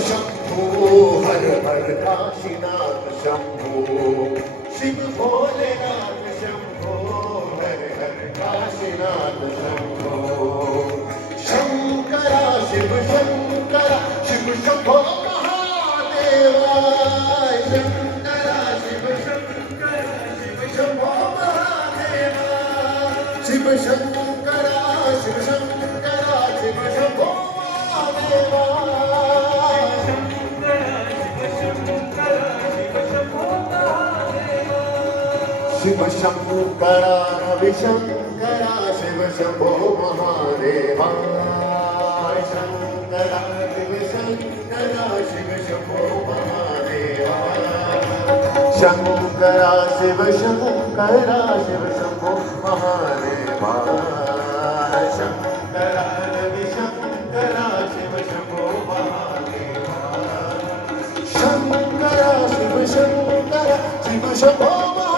Shambho हर हर Kashinath Shambho Shiv Bholenath Shambho हर हर Kashinath Shambho Shankara Shiv Shambho Mahadeva Shankara Shiv Shambho Mahadeva Shiv Shankara Shiv Shambho Mahadeva Shiv Shankara रविशंकरा Shiv Shambho Mahadeva Shankara Shiv Shankara Shiv Shambho Mahadeva Shankara Shiv Shankara Shiv Shambho Mahadeva Shankara रविशंकरा Shiv Shambho Mahadeva Shankara Shiv Shankara Shiv Shambho